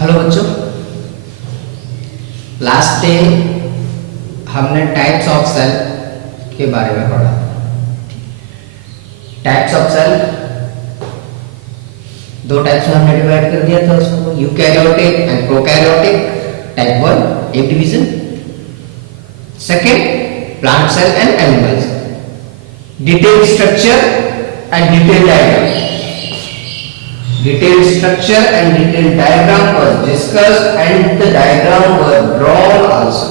Hello बच्चों, last day हमने types of cell के बारे में पढ़ा। टाइप्स ऑफ सेल दो टाइप्स में हमने डिवाइड कर दिया था उसको, यूकैरियोटिक एंड प्रोकैरियोटिक। टाइप 1 एक division, second plant cell and animal cell. Detail structure and detail diagram, detailed structure and detailed diagram was discussed and the diagram were drawn also.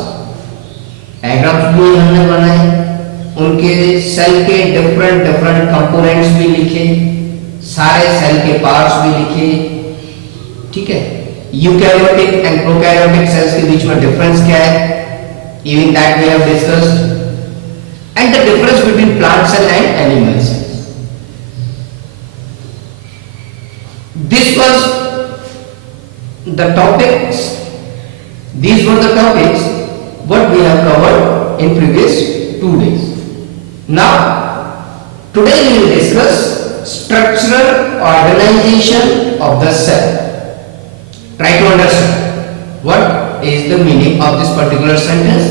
Diagrams भी हमने बनाए, उनके cell के different components भी लिखे, सारे cell के parts भी लिखे, ठीक है। यूकैरियोटिक एंड प्रोकैरियोटिक सेल्स के बीच में difference क्या है, even that we have discussed, and the difference between plant cell and animal cell. This was the topics, these were the topics what we have covered in previous 2 days. Now today we will discuss structural organization of the cell. Try to understand what is the meaning of this particular sentence,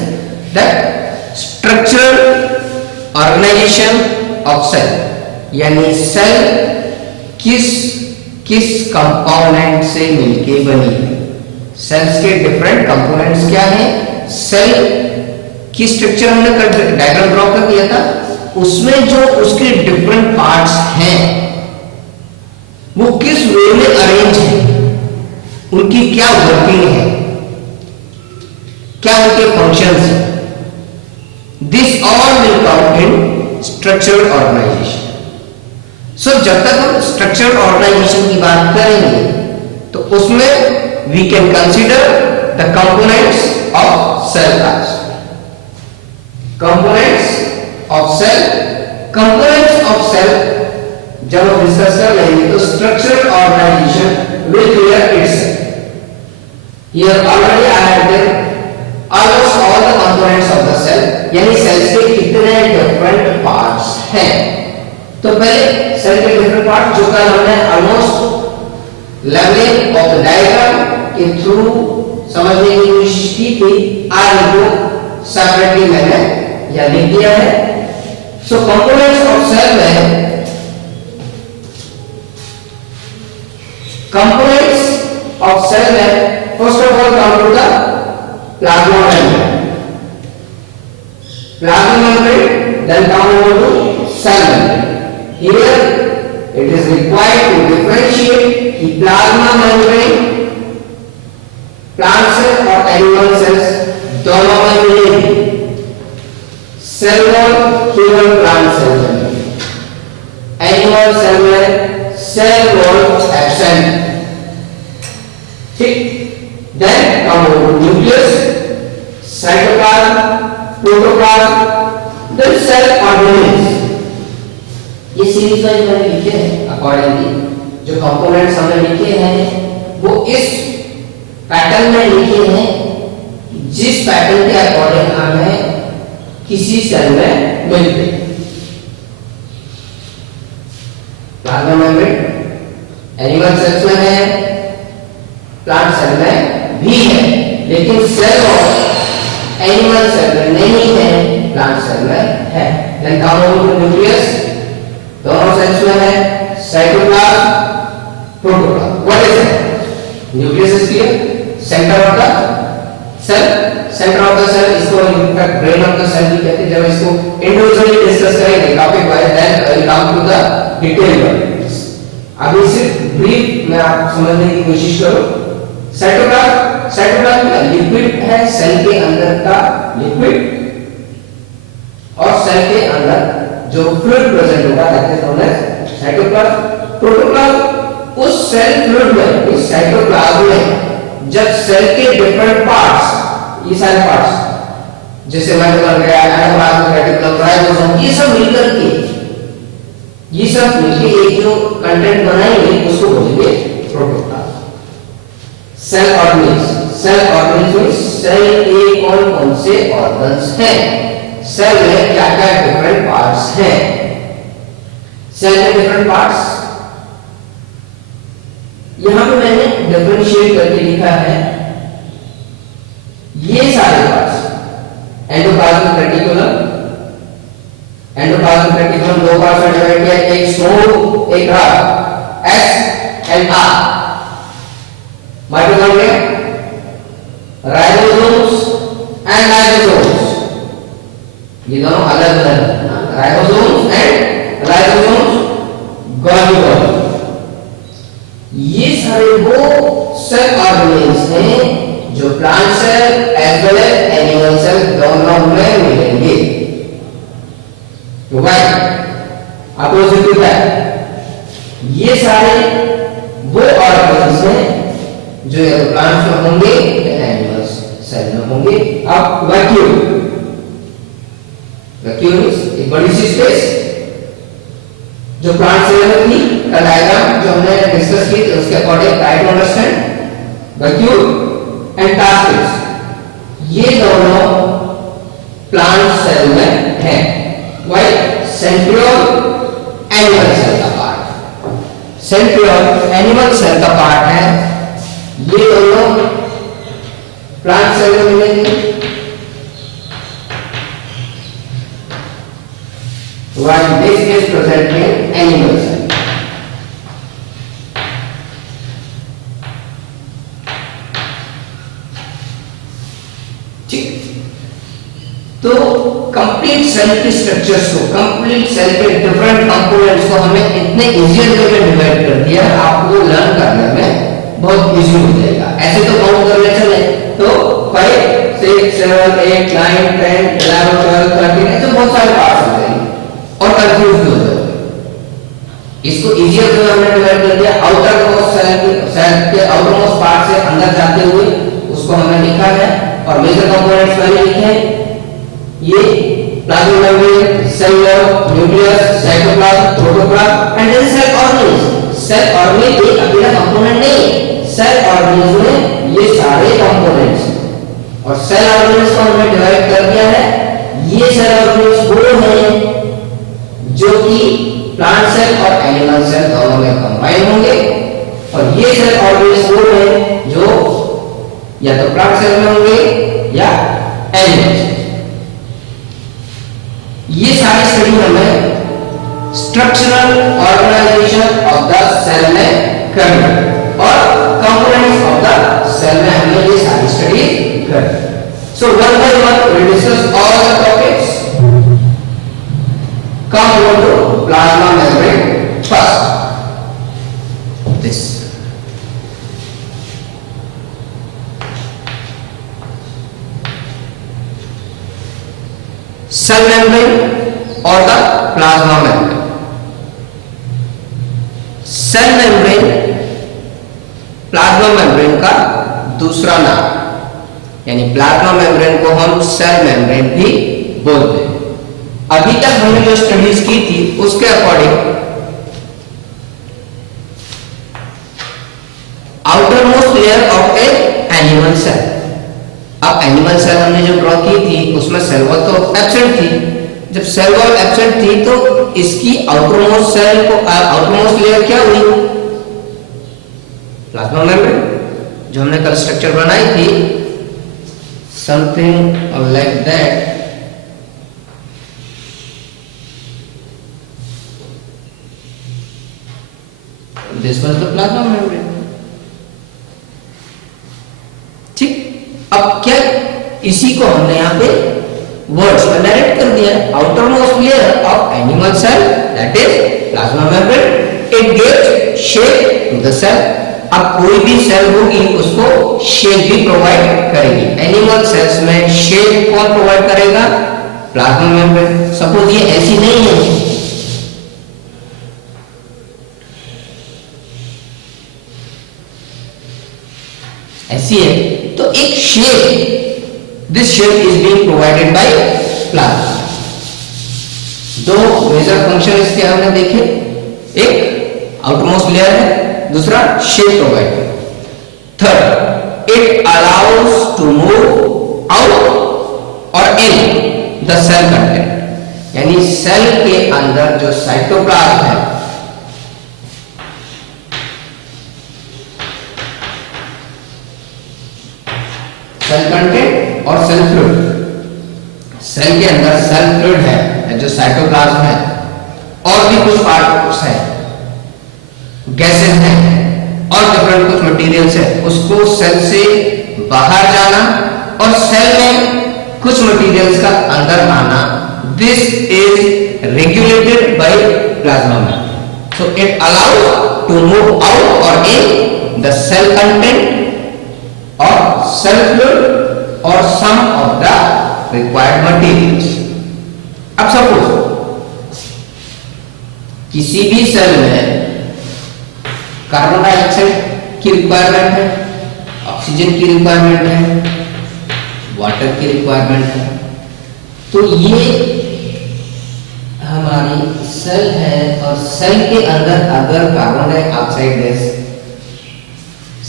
that structural organization of cell, यानी cell किस component से मिलके बनी है। Sales के different components क्या हैं, cell की स्ट्रक्चर हमने डायग्राम ड्रॉ कर दिया था, उसमें जो उसके डिफरेंट पार्ट्स हैं वो किस वे में अरेंज है, उनकी क्या वर्किंग है, क्या उनके फंक्शंस हैं। This all will come in structural organisation. सो जब तक हम स्ट्रक्चरल ऑर्गेनाइजेशन की बात करेंगे तो उसमें we can consider the components of cell types. Components of cell, components of cell जब हम डिस्कस कर लेंगे तो structural organisation will clear itself. Here already I have there almost all the components of the cell, यानी cells के कितने different parts हैं। तो पहले सेल के डिफरेंट पार्ट जो कल हमने almost levelling of the diagram के थ्रू समझने की कोशिश की थी, आज इनको सेपरेटली मैंने यहां लिख दिया है। सो कंपोनेंट्स ऑफ सेल में कंपोनेंट्स ऑफ सेल में first of all come to the plasma membrane, plasma membrane, then come over to cell membrane. Here it is required to differentiate the plasma membrane, plant cell और animal cells दोनों में मिलेगी। Cell wall केवल plant cell में, animal cell में cell wall absent, ठीक। Then come over nucleus, cytoplasm, protoplasm, then cell organelles. ये series wise मैंने लिखे हैं अकॉर्डिंगली, जो कंपोनेंट्स हमने लिखे हैं वो इस पैटर्न में लिखे हैं जिस पैटर्न के अकॉर्डिंग हमें किसी सेल में मिलते हैं। प्लाज्मा मेम्ब्रेन एनिमल सेल्स में है, प्लांट सेल में भी है, लेकिन सेल वॉल एनिमल सेल में नहीं है, प्लांट सेल में है। Then come over to nucleus, दोनों सेल्स में है, cytoplasm, protoplasm. What is it? Nucleus is clear, centre of the cell, centre of the cell, इसको in fact brain of the cell भी कहते हैं। जब इसको इंडिविजुअली डिस्कस करेंगे topic wise, then will come to the detail one. अभी सिर्फ brief में आप समझने की कोशिश करो। साइटोप्लाज्म, साइटोप्लाज्म का लिक्विड है, सेल के अंदर का लिक्विड, और सेल के अंदर जो फ्लूइड प्रेजेंट होगा that is known as cytoplasm. Protoplasm उस सेल फ्लूइड में, इस साइटोप्लाज्म में जब सेल के डिफरेंट पार्ट्स, ये सारे पार्ट्स जैसे माइटोकॉन्ड्रिया, एंडोप्लाज्म, रेटिकुलम, राइबोसोम, ये सब मिलकर एक जो कंटेंट बनाएंगे उसको बोलेंगे protoplasm. Cell organelles, cell organelles means cell के कौन-कौन से ऑर्गन्स हैं, सेल में क्या क्या डिफरेंट पार्ट्स हैं। सेल में डिफरेंट पार्ट्स, यहां पे मैंने डिफरेंशिएट करके लिखा है ये सारे parts endoplasmic reticulum, endoplasmic reticulum दो पार्ट्स में डिवाइड किया, एक स्मूथ एक rough, S and R. Mitochondria, ribosomes and lysosomes, ये दोनों अलग अलग, ribosomes and lysosomes, Golgi body. ये सारे वो सेल ऑर्गेनेल्स हैं जो plant cell as well as animal cell दोनों में मिलेंगे। तो भाई अपोजिट है, ये सारे वो ऑर्गेनेल्स हैं जो या तो प्लांट्स में होंगे या एनिमल्स सेल में होंगे। अब वैक्यूम, वैक्यूम एक बड़ी सी स्पेस जो प्लांट सेल में थी, का डायग्राम जो हमने डिस्कस की उसके according try to understand vacuum and task. ये दोनों प्लांट सेल में है। वाई सेंट्रियोल एनिमल सेल का पार्ट, सेंट्रियोल एनिमल सेल का पार्ट है। ये दोनों प्लांट सेल में मिलेंगे। While this is present in animal cell. ठीक, तो कंप्लीट सेल के स्ट्रक्चर्स को, कंप्लीट सेल के डिफरेंट कंपोनेंट्स को हमने इतने इजी वे में डिवाइड कर दिया, आपको लर्न करने में बहुत इजी हो जाएगा। ऐसे तो काउंट करने चले तो 5 6 7 8 9 10 11 12 13 ऐसे बहुत सारे पार्ट्स होते हैं और कंफ्यूज भी हो जाते हैं। इसको इजियर वे में हमने डिवाइड कर दिया। आउटर मोस्ट सेल के आउटर मोस्ट पार्ट से अंदर जाते हुए उसको हमने लिखा है और मेजर कंपोनेंट्स मैंने लिखे हैं। ये plasma membrane, cell wall, nucleus, cytoplasm, protoplasm and then cell organelles. Cell organelle एक अकेला कंपोनेंट नहीं, सेल ऑर्गेनेल्स में ये सारे कंपोनेंट्स और सेल ऑर्गेनेल्स को हमने डिवाइड कर दिया है। ये सेल ऑर्गेनेल्स वो हैं जो कि प्लांट सेल और एनिमल सेल दोनों में कंबाइन होंगे और ये सेल ऑर्गेनेल्स वो हैं जो या तो प्लांट सेल में होंगे या एनिमल सेल। ये सारी स्टडी हमें structural organisation of the cell में करनी और कंपोनेंट्स ऑफ द सेल में हमें ये सारी स्टडी करनी। So one by one we discuss all the topics. Come over to plasma membrane first. This. Cell membrane or the plasma membrane. Cell membrane plasma membrane का दूसरा नाम, यानी plasma membrane को हम सेल मेम्ब्रेन भी बोलते हैं। अभी तक हमने जो स्टडीज की थी उसके according outermost layer of a animal cell. अब एनिमल सेल हमने जो ड्रॉ की थी उसमें सेल वॉल तो एब्सेंट थी। जब सेल वॉल एब्सेंट थी तो इसकी आउटर मोस्ट सेल को आउटर मोस्ट लेयर क्या हुई? Plasma membrane. जो हमने कल स्ट्रक्चर बनाई थी something like that. This was the plasma membrane. ठीक, अब क्या इसी को हमने यहाँ पे वर्ड्स में नरेट कर दिया। Outermost layer of animal cell that is plasma membrane, it gives shape to the cell. अब कोई भी सेल होगी उसको शेप भी प्रोवाइड करेगी। एनिमल सेल्स में शेप कौन प्रोवाइड करेगा? Plasma membrane. सपोज ये ऐसी नहीं है, ऐसी है तो एक shape, this shape is being provided by plasma. दो मेजर फंक्शन इसके हमने देखे, एक आउटरमोस्ट लेयर है, दूसरा शेप प्रोवाइड है। Third, it allows to move out और इन द सेल कंटेंट, यानी सेल के अंदर जो साइटोप्लाज्म है सेल कंटेंट और सेल फ्लूइड। सेल के अंदर सेल फ्लूइड है जो साइटोप्लाज्म है, और भी कुछ पार्ट्स है, गैसेस हैं और डिफरेंट कुछ मटेरियल्स है, उसको सेल से बाहर जाना और सेल में कुछ मटेरियल्स का अंदर आना, this is regulated by plasma membrane. So it allows to move out और इन द सेल कंटेंट और सेल फ्लूइड और some of the required materials. अब सपोज किसी भी सेल में कार्बन डाइऑक्साइड की रिक्वायरमेंट है, ऑक्सीजन की रिक्वायरमेंट है, वाटर की रिक्वायरमेंट है, तो ये हमारी सेल है और सेल के अंदर अगर कार्बन डाइऑक्साइड गैस,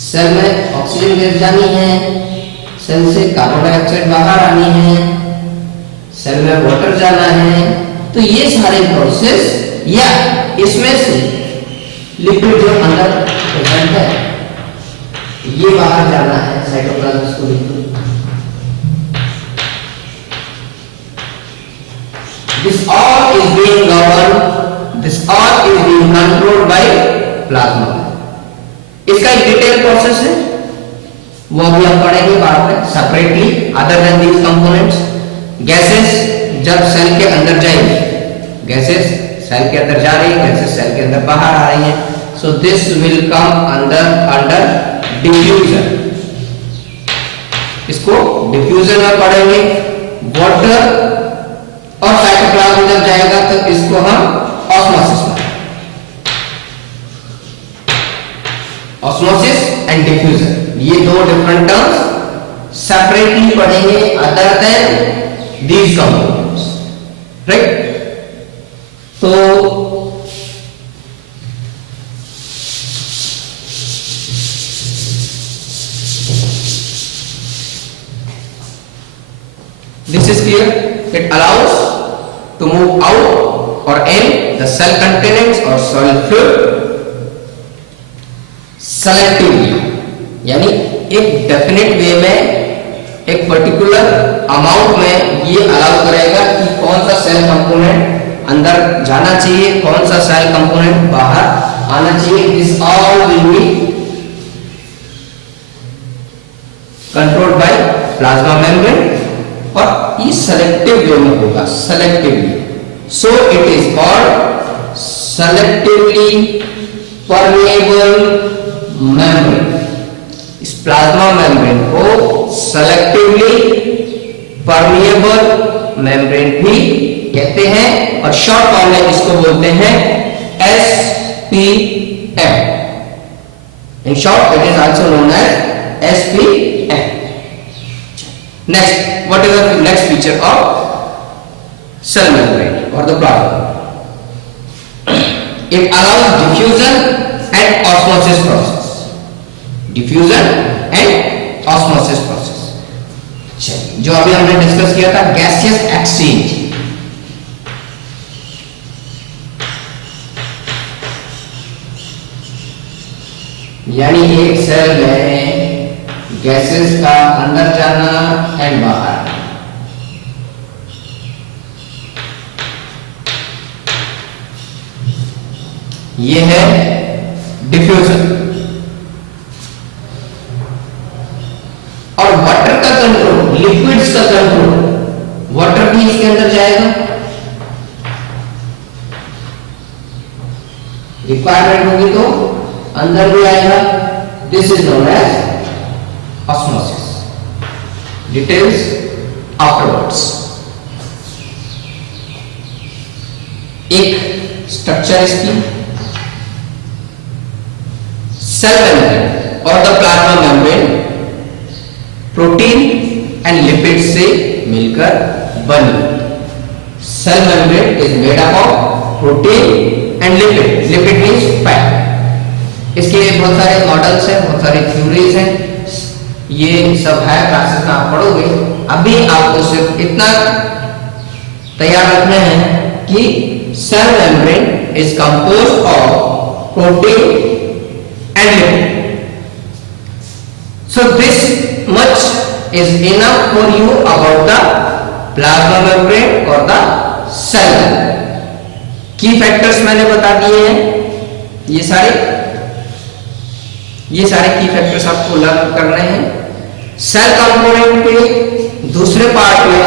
सेल में ऑक्सीजन गैस जानी है, सेल से कार्बन डाइऑक्साइड बाहर आनी है, सेल में वाटर जाना है, तो ये सारे प्रोसेस या इसमें से लिक्विड जो अंदर प्रेजेंट है ये बाहर जाना है साइटोप्लाज्म को liquid. This all is being governed, this all is being controlled by plasma। इसका एक डिटेल प्रोसेस है, वो अभी हम पढ़ेंगे बाद में separately. Other than these components, gases जब सेल के अंदर जाएंगी, गैसेस सेल के अंदर जा रही है, गैसेस सेल के अंदर बाहर आ रही है, so this will come under diffusion. इसको डिफ्यूजन में पढ़ेंगे। वाटर और साइटोप्लाज्म जब जाएगा तो इसको हम ऑस्मोसिस में, ऑस्मोसिस एंड डिफ्यूजन, ये दो डिफरेंट टर्म्स सेपरेटली पढ़ेंगे other than these components, right. तो this is clear, it allows to move out or in the cell containers or cell fluid selectively, यानी एक डेफिनेट वे में एक पर्टिकुलर अमाउंट में ये अलाउ करेगा कि कौन सा सेल कंपोनेंट अंदर जाना चाहिए, कौन सा सेल कंपोनेंट बाहर आना चाहिए। This all will be controlled by plasma membrane और ये सेलेक्टिव वे में होगा, selectively. So it is called selectively permeable membrane. इस प्लाज्मा मेम्ब्रेन को सेलेक्टिवली परमेएबल मेम्ब्रेन भी कहते हैं और शॉर्ट फॉर्म में इसको बोलते हैं SPM। In short it is also known as SPM। Next, what is the next feature of cell membrane or the plasma? It allows diffusion and osmosis process. Diffusion and osmosis process. चलिए, जो अभी हमने discuss किया था gaseous exchange, यानी एक cell में gases का अंदर जाना एंड बाहर। ये है डिफ्यूजन। और वाटर का कंट्रोल, लिक्विड्स का कंट्रोल, वाटर भी इसके अंदर जाएगा, रिक्वायरमेंट होगी तो अंदर भी आएगा। This is known as osmosis. Details afterwards. एक स्ट्रक्चर इसकी सेल मेम्ब्रेन और the plasma membrane protein and lipid से मिलकर बनी। Cell membrane is made up of protein and lipid. Lipid means fat. इसके लिए बहुत सारे मॉडल्स हैं, बहुत सारी थ्योरीज हैं, ये सब है क्लासेस में आप पढ़ोगे। अभी आपको सिर्फ इतना तैयार रखना है कि cell membrane is composed of protein and lipid. So this much is enough for you about the plasma membrane or the cell. की फैक्टर्स मैंने बता दिए हैं, ये सारे की फैक्टर्स आपको लर्न करने हैं। सेल कंपोनेंट के दूसरे पार्ट में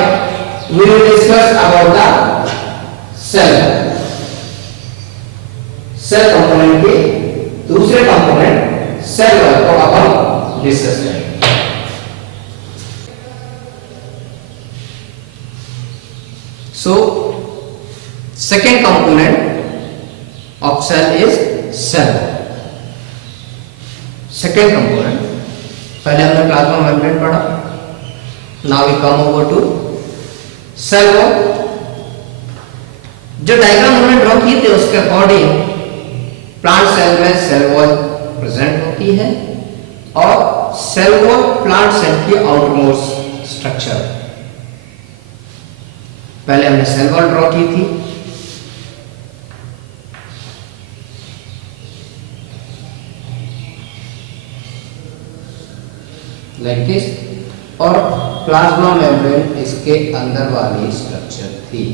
we will discuss about the cell component के दूसरे कंपोनेंट सेल को अब हम डिस्कस करेंगे। So second component of cell is cell wall. Second component, पहले हमने प्लाज्मा मेम्ब्रेन पढ़ा, now we come over to cell wall. जो डायग्राम हमने ड्रॉ किए थे उसके अकॉर्डिंग प्लांट सेल में सेल वॉल प्रेजेंट होती है और सेल वॉल प्लांट सेल की आउटमोस्ट स्ट्रक्चर। पहले हमने सेल वॉल ड्रॉ की थी, लाइक दिस, और प्लाज्मा मेम्ब्रेन इसके अंदर वाली स्ट्रक्चर थी।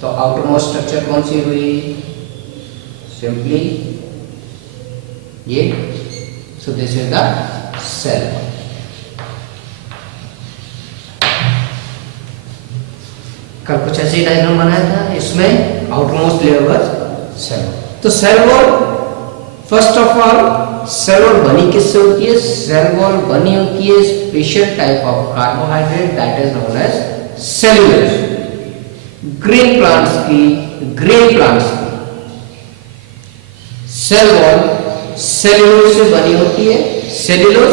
तो आउटरमोस्ट स्ट्रक्चर कौन सी हुई? सिंपली ये। So this is the cell wall. कल कुछ ऐसे डायग्राम बनाया था, इसमें outermost layer was cell wall. तो cell wall, first of all cell wall बनी किससे होती है? सेल वॉल बनी होती है special type of carbohydrate that is known as cellulose. Green plants की सेल वॉल सेल्यूलोज से बनी होती है। Cellulose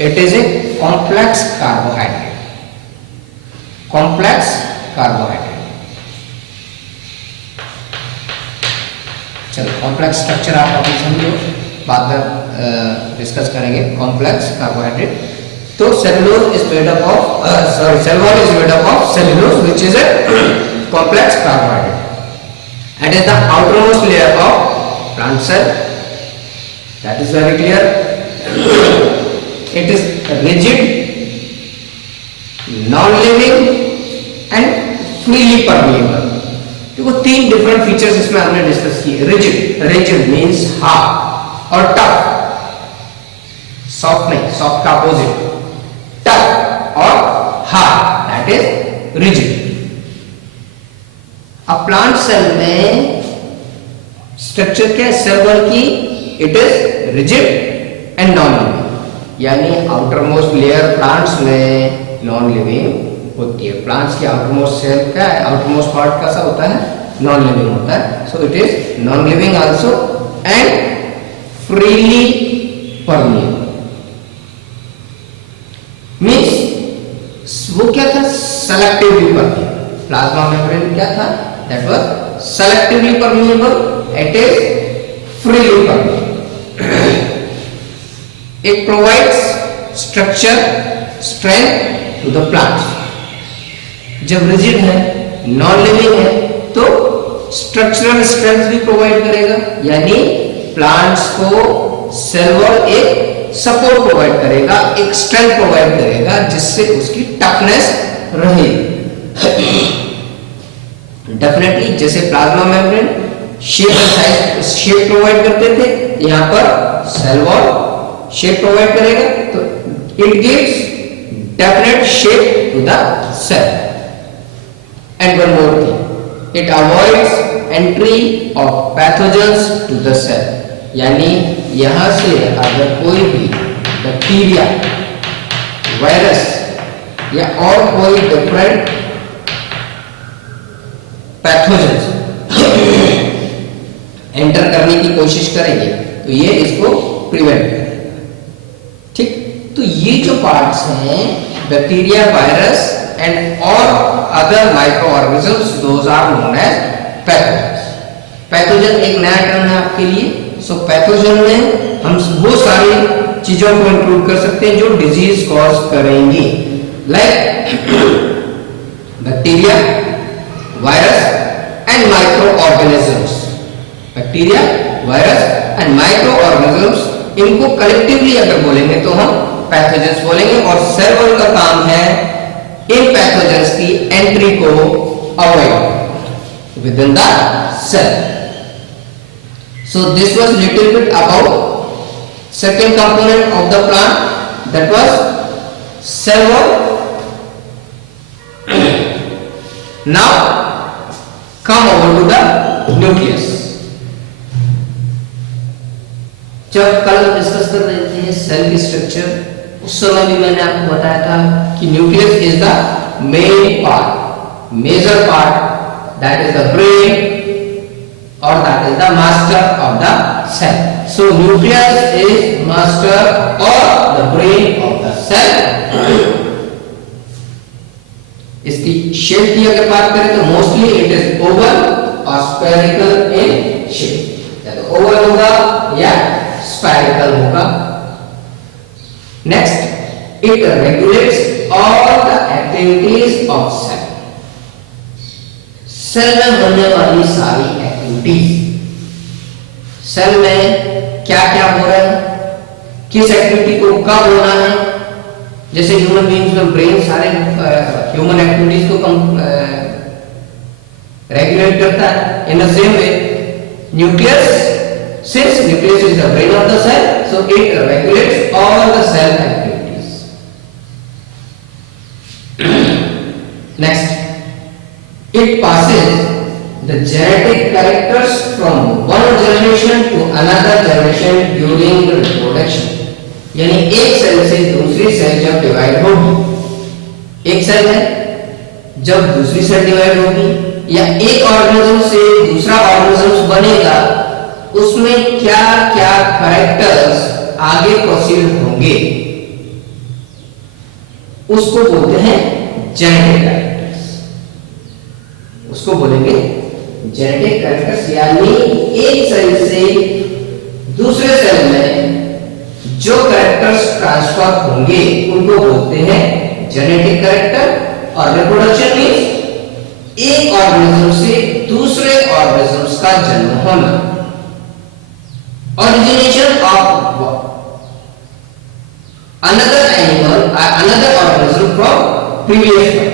it is a complex carbohydrate, complex carbohydrate. चलो कॉम्प्लेक्स स्ट्रक्चर आप अभी समझो, बाद में डिस्कस करेंगे कॉम्प्लेक्स कार्बोहाइड्रेट। तो cellulose is made up of cell wall is made up of cellulose which is a complex carbohydrate and is the outermost layer of plant cell. That is very clear. It is rigid, non living and freely permeable. देखो तीन different features इसमें हमने discuss किए। Rigid means hard और tough, soft नहीं, soft का opposite tough और hard, that is rigid. अब प्लांट सेल में स्ट्रक्चर क्या है सेल वॉल की? It is rigid and non living, यानी आउटर मोस्ट लेयर प्लांट्स में नॉन लिविंग होती है। प्लांट्स की आउटरमोस्ट सेल का है, आउटरमोस्ट पार्ट कैसा होता है? नॉन लिविंग होता है। So it is non living also and freely permeable. Means वो क्या था? Selectively permeable. प्लाज्मा मेम्ब्रेन क्या था? That was selectively permeable, it is freely permeable. It provides structure strength to the plants. जब rigid है, non living है, तो structural strength भी प्रोवाइड करेगा, यानी प्लांट्स को सेल वॉल एक सपोर्ट प्रोवाइड करेगा, एक स्ट्रेंथ प्रोवाइड करेगा जिससे उसकी टफनेस रहे। डेफिनेटली जैसे plasma membrane shape and size shape provide करते थे, यहां पर सेल वॉल शेप प्रोवाइड करेगा, तो it gives definite shape to the cell. And one more thing, it avoids entry of pathogens to the cell. यानी यहां से अगर कोई भी बैक्टीरिया, वायरस या और कोई डिफरेंट पैथोजेंस एंटर करने की कोशिश करेंगे तो ये इसको प्रिवेंट करेगा। ठीक, तो ये जो पार्ट्स हैं bacteria, virus and all other microorganisms, those are known as pathogens. Pathogen एक नया टर्म है आपके लिए। सो पैथोजन में हम वो सारी चीजों को इंक्लूड कर सकते हैं जो डिजीज कॉज करेंगी, like bacteria, virus and micro organisms. Bacteria, virus and micro organisms, इनको कलेक्टिवली अगर बोलेंगे तो हम पैथोजेंस बोलेंगे और सेल वॉल का काम है इन पैथोजेंस की एंट्री को avoid within the cell. So this was little bit about second component of the plant, that was cell wall. Now come over to the nucleus. जब कल डिस्कस कर रहे थे सेल की स्ट्रक्चर, उस समय भी मैंने आपको बताया था कि nucleus is the main part, major part, that is the brain और that is the master of the cell. So nucleus is master और the brain of the cell. इसकी शेप की अगर बात करें तो मोस्टली इट इज ओवल और spherical in shape, या तो ओवल होगा या स्फेरिकल होगा. Next, it regulates all the activities of cell. Cell में होने वाली सारी एक्टिविटीज, सेल में क्या क्या हो रहा है, किस एक्टिविटी को कब होना है. जैसे ह्यूमन बीइंग्स में ब्रेन सारे ह्यूमन एक्टिविटीज को रेगुलेट करता है. इन the same way nucleus, since nucleus is the brain of the cell, so it regulates all the cell activities. Next, it passes the genetic characters from one generation to another generation during the reproduction. यानी एक cell से दूसरी cell जब divide होगी, एक cell है जब दूसरी सेल डिवाइड होगी, या एक ऑर्गेनिज्म से दूसरा ऑर्गेनिज्म बनेगा, उसमें क्या क्या कैरेक्टर्स आगे प्रोसीड होंगे, उसको बोलते हैं जेनेटिक कैरेक्टर्स. उसको बोलेंगे जेनेटिक कैरेक्टर्स. यानी एक सेल से दूसरे सेल में जो कैरेक्टर्स ट्रांसफर होंगे उनको बोलते हैं जेनेटिक कैरेक्टर. और रिप्रोडक्शन मींस एक ऑर्गेनिज्म से दूसरे ऑर्गेनिज्म का जन्म होना. Origination of another animal, another organism from previous one.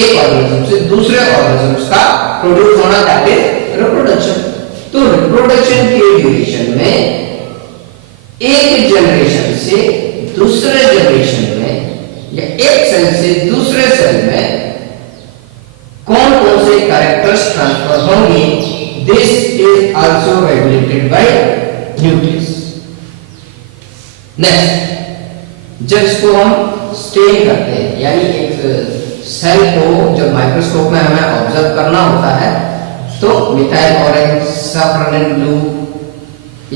एक ऑर्गेनिज्म से दूसरे ऑर्गेनिज्म का प्रोड्यूस होना, दैट इज रिप्रोडक्शन. तो रिप्रोडक्शन के ड्यूरेशन में एक जनरेशन से दूसरे जनरेशन में या एक सेल से दूसरे सेल में कौन कौन से कैरेक्टर्स ट्रांसफर होंगे, this is also regulated by nucleus. Next, जब इसको हम स्टेन करते हैं, यानी एक सेल को जब माइक्रोस्कोप में हमें ऑब्जर्व करना होता है, तो मिथाइल ऑरेंज, सैफरन ब्लू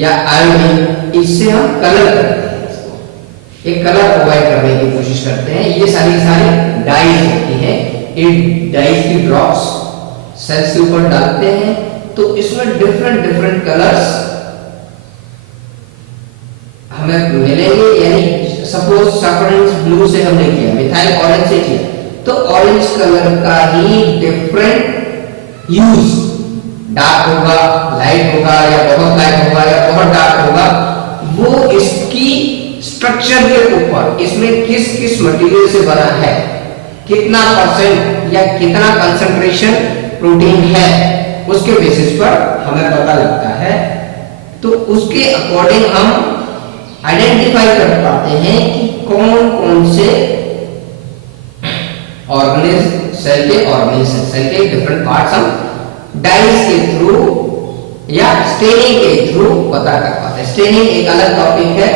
या आयोडीन, इससे हम कलर करते हैं, इसको एक कलर प्रोवाइड करने की कोशिश करते हैं. ये सारी डाइज होती हैं. इन डाइज की ड्रॉप्स सेल्स के ऊपर डालते हैं, तो इसमें डिफरेंट डिफरेंट कलर्स हमें मिलेंगे. यानी सपोज सैफरन ब्लू से हमने किया, मिथाइल ऑरेंज से किया, तो ऑरेंज कलर का ही डिफरेंट यूज, डार्क होगा, लाइट होगा, या बहुत लाइट होगा या बहुत डार्क होगा, वो इसकी स्ट्रक्चर के ऊपर, इसमें किस किस मटेरियल से बना है, कितना परसेंट या कितना कंसंट्रेशन प्रोटीन है, उसके बेसिस पर हमें पता लगता है. तो उसके अकॉर्डिंग हम आइडेंटिफाई कर पाते हैं कि कौन कौन से ऑर्गेनिज्म, सेल के डिफरेंट पार्ट्स हम डाइज के थ्रू या स्टेनिंग के थ्रू पता कर पाते हैं. स्टेनिंग एक अलग टॉपिक है,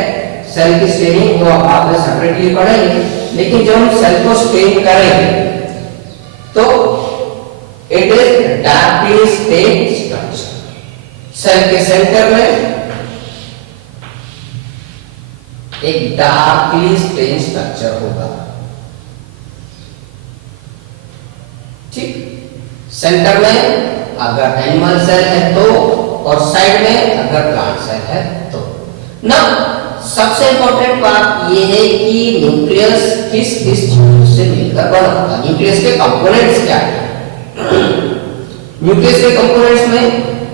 सेल की स्टेनिंग वो आपने सेपरेटली पढ़ेंगे. लेकिन जब हम सेल को स्टेन करेंगे तो it is darkly stained structure. Cell के सेंटर में एक डार्कली स्टेन्ड स्ट्रक्चर होगा. ठीक, सेंटर में अगर एनिमल सेल है तो, और साइड में अगर प्लांट सेल है तो. ना सबसे इंपॉर्टेंट बात यह है कि न्यूक्लियस किस किस चीजों से मिलकर बना होता है. न्यूक्लियस के कंपोनेंट्स क्या है. न्यूक्लियस के कंपोनेंट्स में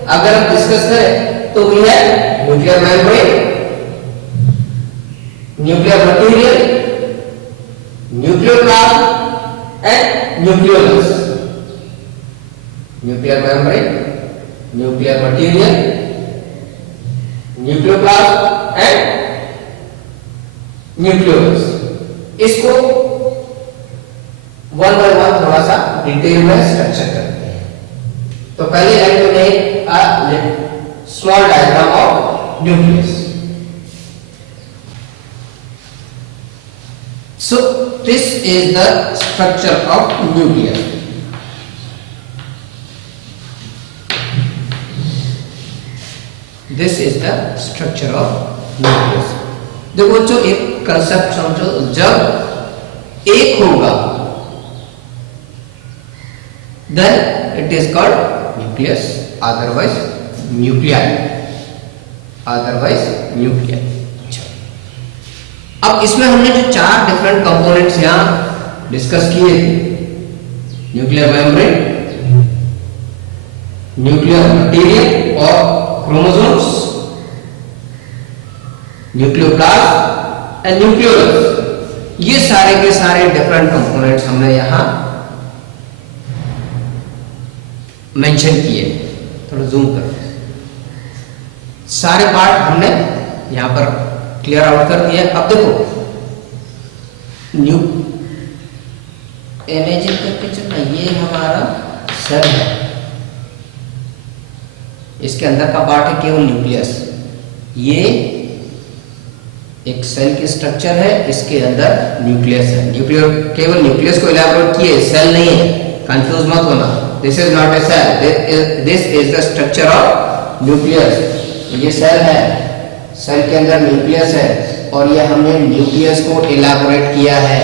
अगर हम डिस्कस करें तो वी है nuclear membrane, nuclear material, nucleoplasm and nucleolus. Nuclear membrane, nuclear material, nucleoplasm and nucleolus. इसको वन बाय वन थोड़ा सा डिटेल में स्ट्रक्चर करते हैं। तो पहले let me make a small diagram of nucleus. So this is the structure of nucleus. This is the structure of nucleus. देखो बच्चों एक कंसेप्ट समझो, जब एक होगा then it is called nucleus, otherwise nuclei, otherwise nuclei। अब इसमें हमने जो चार डिफरेंट कंपोनेंट्स यहां डिस्कस किए थे, न्यूक्लियर मेम्ब्रेन, न्यूक्लियर मटेरियल और क्रोमोसोम्स, न्यूक्लियोप्लाज्म एंड न्यूक्लियोलस, ये सारे के सारे डिफरेंट कंपोनेंट्स हमने यहां मेंशन किए। थोड़ा जूम कर, सारे पार्ट हमने यहां पर क्लियर आउट कर दिया। अब देखो न्यू इमेजिन करके चलना, ये हमारा सेल है, इसके अंदर का पार्ट है केवल न्यूक्लियस। ये एक सेल की स्ट्रक्चर है, इसके अंदर न्यूक्लियस है। न्यूक्लियर केवल न्यूक्लियस को इलैबोरेट किए, सेल नहीं है, कंफ्यूज मत होना। This is not a cell, this is the structure of nucleus. ये सेल है, सेल के अंदर न्यूक्लियस है और ये हमने न्यूक्लियस को इलैबोरेट किया है,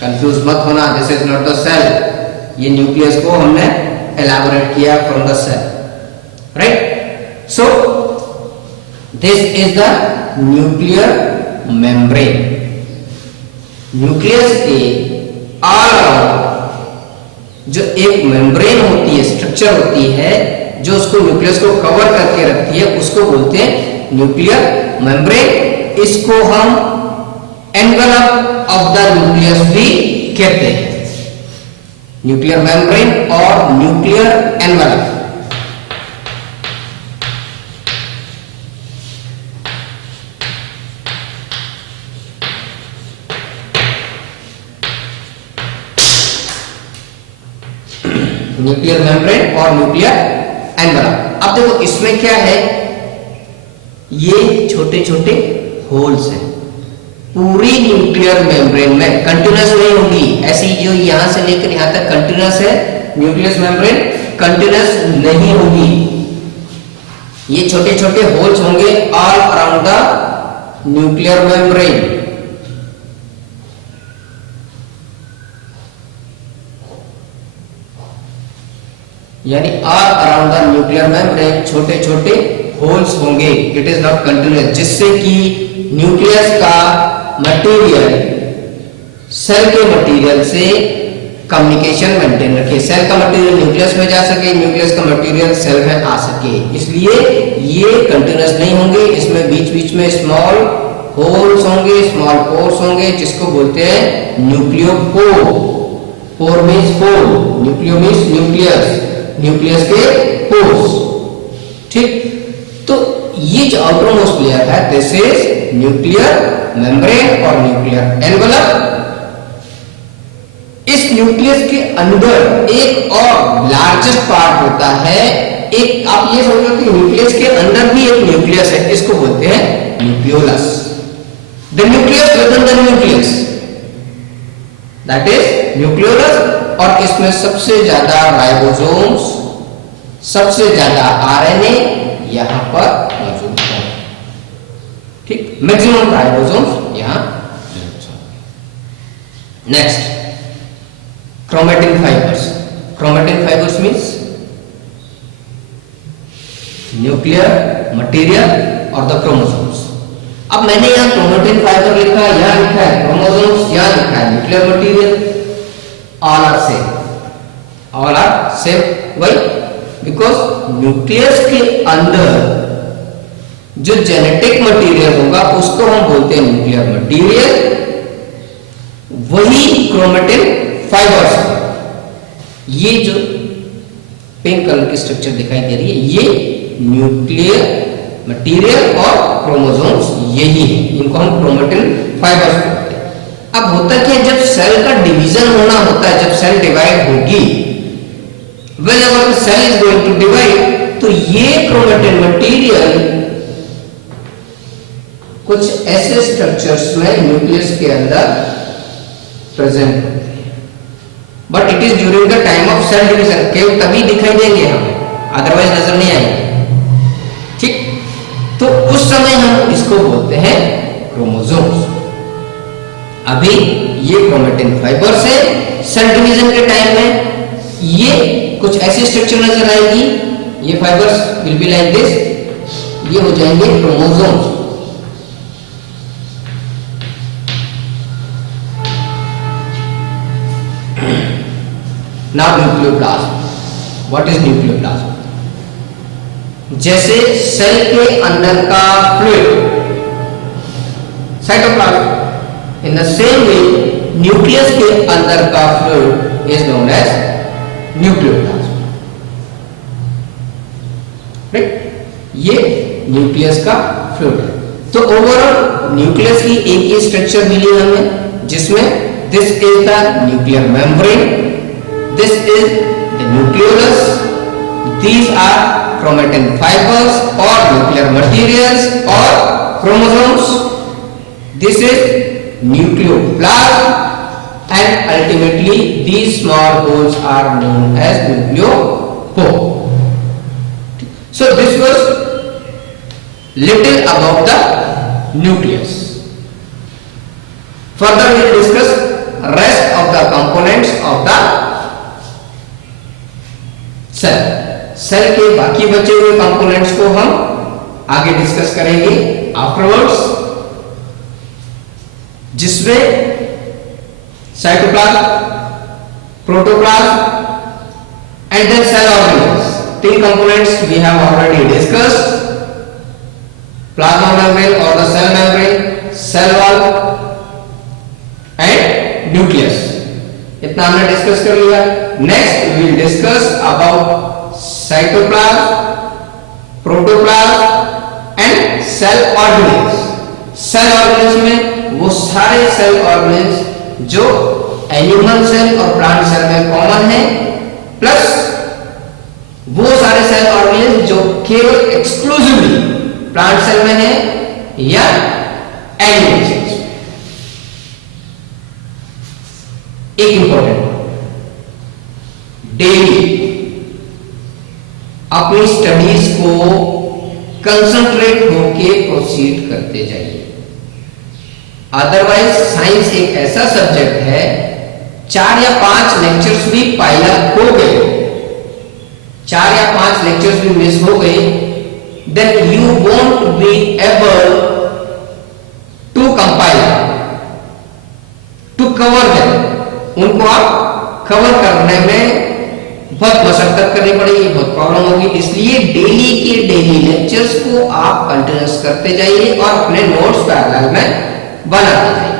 कंफ्यूज मत होना। This is not the cell, ये न्यूक्लियस को हमने इलैबोरेट किया from the cell, right. So this is the nuclear membrane. Nucleus के ऑल अराउंड जो एक मेम्ब्रेन होती है, स्ट्रक्चर होती है, जो उसको न्यूक्लियस को कवर करके रखती है, उसको बोलते हैं न्यूक्लियर मेम्ब्रेन। इसको हम एनवेलप ऑफ द न्यूक्लियस भी कहते हैं, न्यूक्लियर मेम्ब्रेन और न्यूक्लियर एनवेलप। न्यूक्लियर मेम्ब्रेन और न्यूक्लियर एनवेलप। अब देखो इसमें क्या है, ये छोटे छोटे होल्स हैं। पूरी न्यूक्लियर मेम्ब्रेन में कंटिन्यूअस नहीं होगी, ऐसी जो यहां से लेकर यहां तक कंटिन्यूअस है, न्यूक्लियस मेम्ब्रेन कंटिन्यूअस नहीं होगी। ये छोटे छोटे होल्स होंगे all around the nuclear membrane. यानी all around the nuclear membrane छोटे छोटे होल्स होंगे, इट इज नॉट कंटिन्यूअस, जिससे कि न्यूक्लियस का मटेरियल सेल के मटेरियल से कम्युनिकेशन मेंटेन रखे, सेल का मटेरियल न्यूक्लियस में जा सके, न्यूक्लियस का मटेरियल सेल में आ सके। इसलिए ये कंटिन्यूअस नहीं होंगे, इसमें बीच बीच में स्मॉल होल्स होंगे, स्मॉल पोर्स होंगे, जिसको बोलते हैं न्यूक्लियोपोर। पोर मींस पोर, न्यूक्लियो मींस न्यूक्लियस, न्यूक्लियस के पोर्स, ठीक। तो ये जो आउटर मोस्ट लेयर है, दिस इज न्यूक्लियर मेम्ब्रेन और न्यूक्लियर एनवेलप। इस न्यूक्लियस के अंदर एक और लार्जेस्ट पार्ट होता है, एक आप ये समझो कि न्यूक्लियस के अंदर भी एक न्यूक्लियस है, इसको बोलते हैं nucleolus. The nucleus within the nucleus, that is nucleolus. और इसमें सबसे ज्यादा राइबोसोम्स, सबसे ज्यादा आरएनए यहां पर मौजूद है, ठीक। मैक्सिमम राइबोसोम्स यहां। Next, chromatin fibres. Chromatin fibres means nuclear material और द क्रोमोसोम्स। अब मैंने यहां क्रोमैटिन फाइबर लिखा है, यहां लिखा है क्रोमोसोम्स, यहां लिखा है nuclear material. All are same, all are same. Why? Because nucleus के अंदर जो जेनेटिक मटेरियल होगा उसको हम बोलते हैं न्यूक्लियर मटेरियल, वही क्रोमेटिन फाइबर्स। ये जो पिंक कलर की स्ट्रक्चर दिखाई दे रही है, ये न्यूक्लियर मटेरियल और क्रोमोसोम्स यही है, इनको हम क्रोमेटिन फाइबर्स बोलते हैं। अब होता क्या है, जब सेल का डिवीजन होना होता है, जब सेल डिवाइड होगी, whenever the cell is going to divide, तो ये क्रोमेटिन मटेरियल कुछ ऐसे स्ट्रक्चर्स में न्यूक्लियस के अंदर प्रेजेंट होते हैं, but it is during the time of cell division, केवल तभी दिखाई देंगे हमें, अदरवाइज नजर नहीं आएंगे। ठीक, तो उस समय हम इसको बोलते हैं क्रोमोसोम्स। अभी ये क्रोमेटिन फाइबर्स है, सेल डिवीजन के टाइम में ये कुछ ऐसी स्ट्रक्चर नजर आएगी, ये fibres will be like this, ये हो जाएंगे chromosomes. Now nucleoplasm, what is nucleoplasm? जैसे सेल के अंदर का fluid cytoplasm, in the same way nucleus के अंदर का fluid is known as nucleoplasm. Right, ये न्यूक्लियस का फ्लूइड है। तो ओवरऑल न्यूक्लियस की एक ही स्ट्रक्चर मिली हमें, जिसमें this is the nuclear membrane, this is the nucleolus, these are chromatin fibers or nuclear materials or chromosomes, this is nucleoplasm, and ultimately these small holes are known as nucleopore. So this was little about the nucleus. Further we will discuss rest of the components of the cell. Cell के बाकी बचे हुए components को हम आगे discuss करेंगे afterwards, जिसमें cytoplasm, protoplasm and then cell organelles. तीन components we have already discussed, plasma membrane और the cell membrane, cell wall and nucleus. इतना हमने डिस्कस कर लिया। Next we will discuss about cytoplasm, protoplasm and cell organelles. Cell organelles में वो सारे cell organelles जो एनिमल सेल और प्लांट सेल में कॉमन है, प्लस वो सारे सेल ऑर्गेनेल्स जो केवल एक्सक्लूसिवली प्लांट सेल में है या एनिमल सेल्स में। एक इंपॉर्टेंट, डेली अपनी स्टडीज को कंसंट्रेट होके प्रोसीड करते जाइए, अदरवाइज साइंस एक ऐसा सब्जेक्ट है, 4 या 5 लेक्चर्स भी पाइलअप हो गए, 4 या 5 लेक्चर्स भी मिस हो गए, then you won't be able to compile, to cover them. उनको आप कवर करने में बहुत मशक्कत करनी पड़ेगी, बहुत प्रॉब्लम होगी। इसलिए डेली के डेली लेक्चर्स को आप कंटिन्यूस करते जाइए और अपने नोट्स पैरेलल में बनाते जाइए।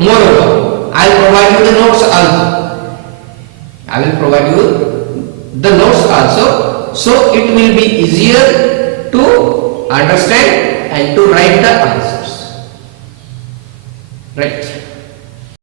मोreover, I will provide you the notes also. I will provide you the notes also, so it will be easier to understand and to write the answers. Right?